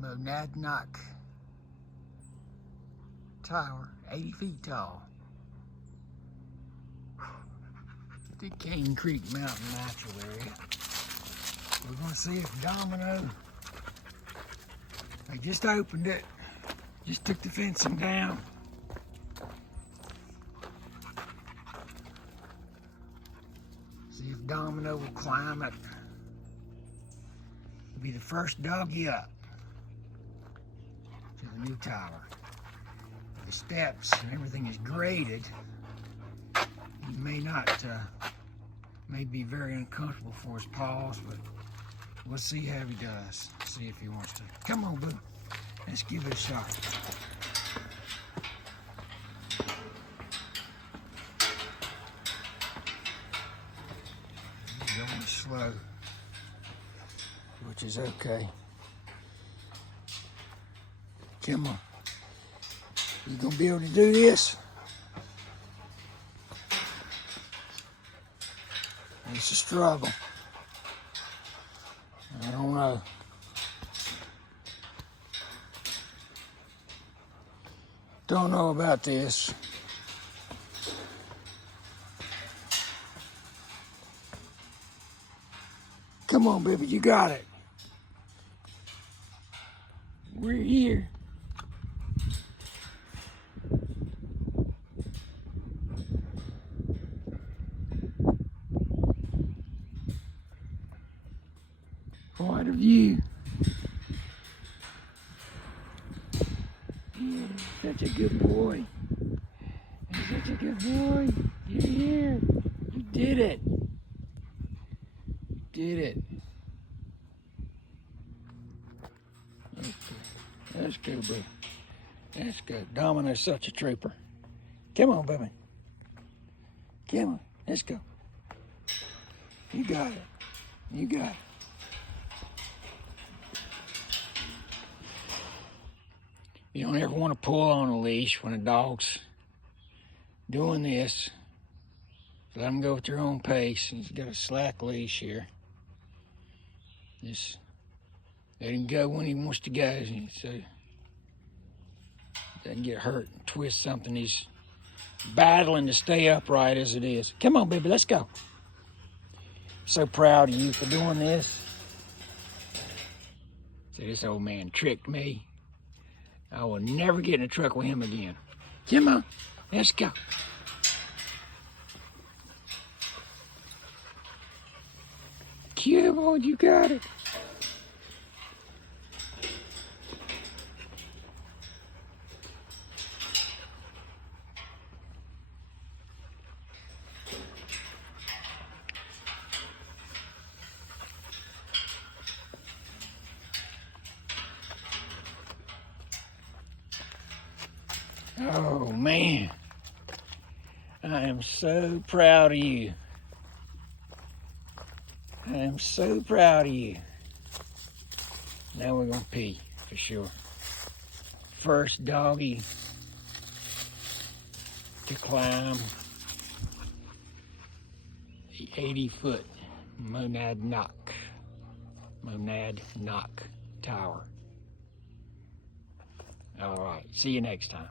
Monadnock tower, 80 feet tall. The Cane Creek Mountain Natural Area. We're going to see if Domino, they just opened it, just took the fencing down. See if Domino will climb it. It'll be the first doggy up to the new tower. The steps and everything is graded. He may be very uncomfortable for his paws, but we'll see how he does. See if he wants to. Come on, boo. Let's give it a shot. He's going slow, which is okay. Come on. You gonna be able to do this? It's a struggle. I don't know. Don't know about this. Come on, baby, you got it. We're here. Quite a view. Yeah, such a good boy. You're such a good boy. You're here. You did it. You did it. Okay. Let's go, bro. Let's go. Domino's such a trooper. Come on, baby. Come on. Let's go. You got it. You got it. You don't ever want to pull on a leash when a dog's doing this. Let them go at their own pace. He's got a slack leash here. Just let him go when he wants to go, so he doesn't get hurt and twist something. He's battling to stay upright as it is. Come on, baby, let's go. So proud of you for doing this. So this old man tricked me. I will never get in a truck with him again. Come on, let's go. Come on, you got it. Oh, man. I am so proud of you. I am so proud of you. Now we're going to pee, for sure. First doggy to climb the 80-foot Monadnock Tower. All right, see you next time.